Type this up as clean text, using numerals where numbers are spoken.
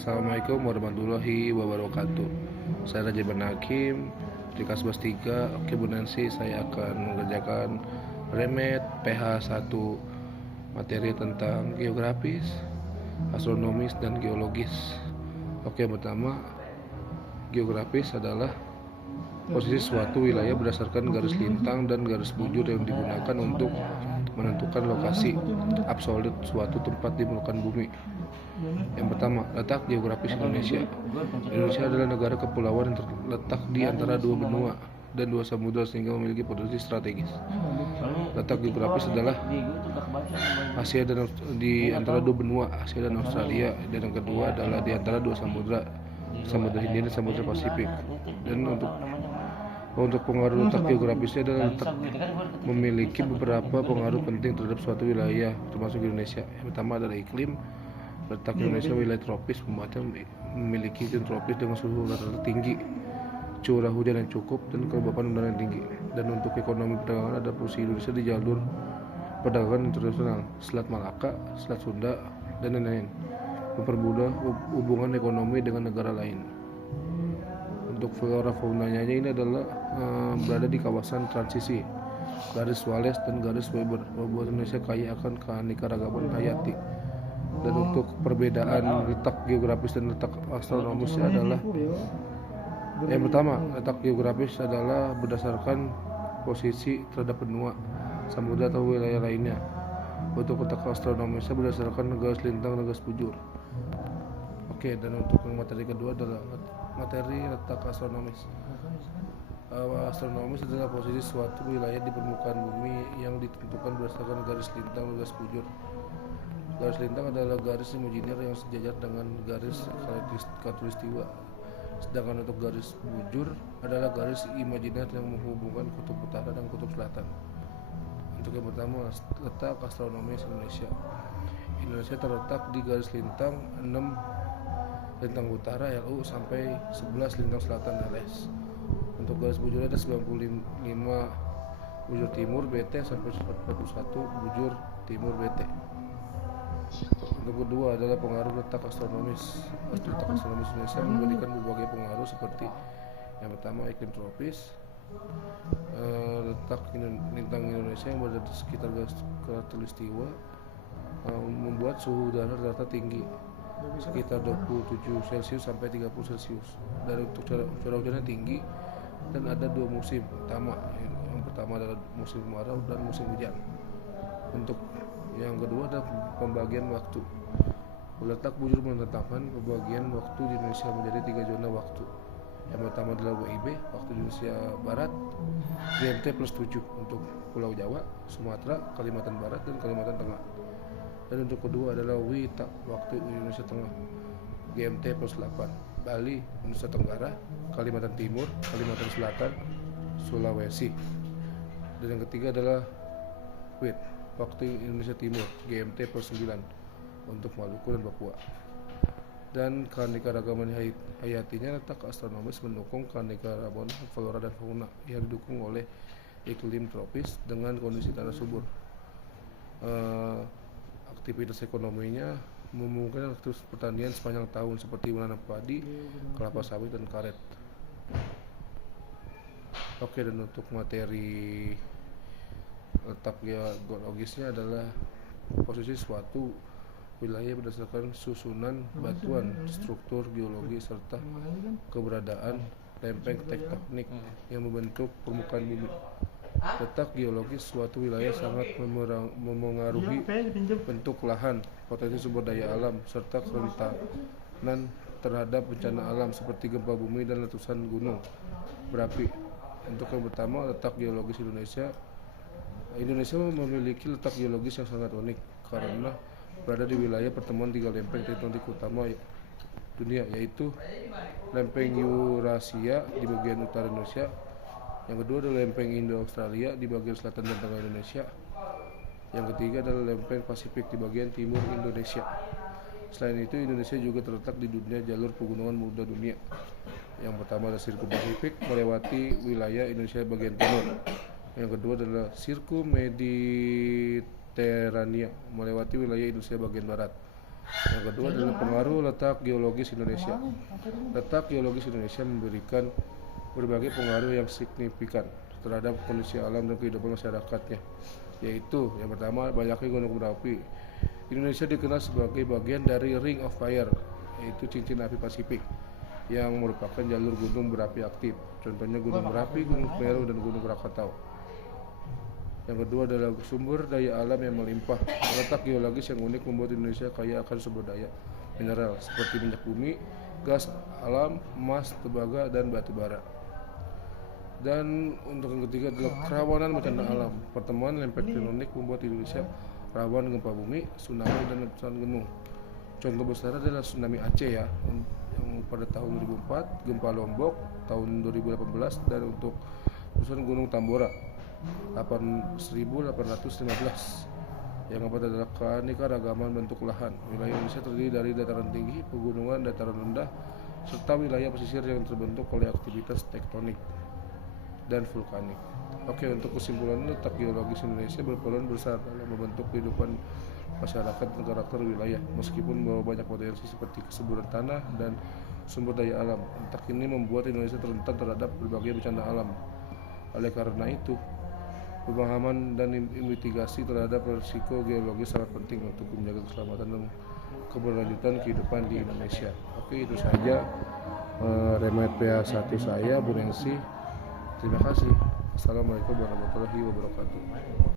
Assalamualaikum warahmatullahi wabarakatuh. Saya Raja Ben Hakim di Kasbas 3. Oke Bu Nancy, saya akan mengerjakan remed PH 1 materi tentang geografis, astronomis, dan geologis. Oke, pertama, geografis adalah posisi suatu wilayah berdasarkan garis lintang dan garis bujur yang digunakan untuk menentukan lokasi absolut suatu tempat di permukaan bumi. Yang pertama, letak geografis Indonesia. Indonesia adalah negara kepulauan yang terletak di antara dua benua dan dua samudra sehingga memiliki posisi strategis. Letak geografis adalah Asia dan di antara dua benua, Asia dan Australia, dan yang kedua adalah di antara dua samudra, Samudra Hindia dan Samudra Pasifik. Dan untuk pengaruh letak geografisnya adalah letak memiliki beberapa pengaruh penting terhadap suatu wilayah termasuk Indonesia. Yang pertama adalah iklim. Letak Indonesia wilayah tropis, membuatnya memiliki iklim tropis dengan suhu rata-rata tinggi, curah hujan yang cukup, dan kelembapan udara yang tinggi. Dan untuk ekonomi perdagangan ada posisi Indonesia di jalur perdagangan internasional, Selat Malaka, Selat Sunda, dan lain-lain, mempermudah hubungan ekonomi dengan negara lain. Untuk flora faunanya ini adalah berada di kawasan transisi, garis Wallace dan garis Weber, membuat Indonesia kaya akan keanekaragaman hayati. Dan untuk perbedaan letak geografis dan letak astronomisnya adalah yang pertama, letak geografis adalah berdasarkan posisi terhadap benua, samudra atau wilayah lainnya. Untuk letak astronomisnya berdasarkan garis lintang dan garis bujur. Oke, dan untuk yang materi kedua adalah materi letak astronomis. Astronomis adalah posisi suatu wilayah di permukaan bumi yang ditentukan berdasarkan garis lintang dan garis bujur. Garis lintang adalah garis imajiner yang sejajar dengan garis khatulistiwa. Sedangkan untuk garis bujur adalah garis imajiner yang menghubungkan kutub utara dan kutub selatan. Untuk yang pertama, letak astronomis Indonesia. Indonesia terletak di garis lintang 6 lintang utara LU sampai 11 lintang selatan LS. Untuk garis bujur ada 95 bujur timur BT sampai 41 bujur timur BT. Untuk kedua adalah pengaruh letak astronomis. Letak astronomis Indonesia memberikan berbagai pengaruh seperti yang pertama iklim tropis, letak lintang Indonesia yang berada di sekitar garis khatulistiwa membuat suhu udara rata tinggi sekitar 27 Celcius sampai 30 Celcius. Dan untuk curah hujannya tinggi dan ada dua musim utama. Yang pertama adalah musim kemarau dan musim hujan. Untuk yang kedua adalah pembagian waktu. Letak bujur menetapkan pembagian waktu di Indonesia menjadi 3 zona waktu. Yang pertama adalah WIB, waktu Indonesia Barat, GMT plus 7 untuk Pulau Jawa, Sumatera, Kalimantan Barat, dan Kalimantan Tengah. Dan untuk kedua adalah WITA, waktu Indonesia Tengah, GMT plus 8, Bali, Indonesia Tenggara, Kalimantan Timur, Kalimantan Selatan, Sulawesi. Dan yang ketiga adalah WIT, waktu Indonesia Timur, GMT plus 9 untuk Maluku dan Papua. Dan keanekaragaman hayatinya, letak astronomis mendukung keanekaragaman flora dan fauna yang didukung oleh iklim tropis dengan kondisi tanah subur. Aktivitas ekonominya memungkinkan aktivitas pertanian sepanjang tahun seperti menanam padi, kelapa sawit, dan karet. Oke, dan untuk materi letak geologisnya adalah posisi suatu wilayah berdasarkan susunan batuan, struktur geologi, serta keberadaan lempeng tektonik yang membentuk permukaan bumi. Letak geologis suatu wilayah sangat memengaruhi bentuk lahan, potensi sumber daya alam, serta kerentanan terhadap bencana alam seperti gempa bumi dan letusan gunung berapi. Untuk yang pertama, letak geologis Indonesia. Indonesia memiliki letak geologis yang sangat unik karena berada di wilayah pertemuan 3 lempeng tektonik utama dunia, yaitu lempeng Eurasia di bagian utara Indonesia. Yang kedua adalah lempeng Indo-Australia di bagian selatan dan tengah Indonesia. Yang ketiga adalah lempeng Pasifik di bagian timur Indonesia. Selain itu, Indonesia juga terletak di dunia jalur pegunungan muda dunia. Yang pertama adalah Sirkum Pasifik melewati wilayah Indonesia bagian timur. Yang kedua adalah Sirkum Mediterania melewati wilayah Indonesia bagian barat. Yang kedua adalah pengaruh letak geologis Indonesia. Letak geologis Indonesia memberikan berbagai pengaruh yang signifikan terhadap kondisi alam dan kehidupan masyarakatnya, yaitu yang pertama, banyaknya gunung berapi. Indonesia dikenal sebagai bagian dari Ring of Fire, yaitu cincin api Pasifik, yang merupakan jalur gunung berapi aktif. Contohnya Gunung Merapi, Gunung Semeru, dan Gunung Krakatau. Yang kedua adalah sumber daya alam yang melimpah. Letak geologis yang unik membuat Indonesia kaya akan sumber daya mineral seperti minyak bumi, gas alam, emas, tembaga, dan batu bara. Dan untuk yang ketiga adalah kerawanan bencana alam. Pertemuan lempeng tektonik membuat Indonesia rawan gempa bumi, tsunami, dan letusan gunung. Contoh besar adalah tsunami Aceh ya, yang pada tahun 2004, gempa Lombok tahun 2018, dan untuk letusan gunung Tambora 1815, yang keempat adalah keanekaragaman bentuk lahan. Wilayah Indonesia terdiri dari dataran tinggi, pegunungan, dataran rendah, serta wilayah pesisir yang terbentuk oleh aktivitas tektonik dan vulkanik. Oke, untuk kesimpulannya, letak geologis Indonesia berperan besar dalam membentuk kehidupan masyarakat dan karakter wilayah. Meskipun membawa banyak potensi seperti kesuburan tanah dan sumber daya alam, letak ini membuat Indonesia rentan terhadap berbagai bencana alam. Oleh karena itu, pemahaman dan mitigasi terhadap risiko geologis sangat penting untuk menjaga keselamatan dan keberlanjutan kehidupan di Indonesia. Oke, itu saja remet PH1 saya, Bu Nensi. Terima kasih. Assalamualaikum warahmatullahi wabarakatuh.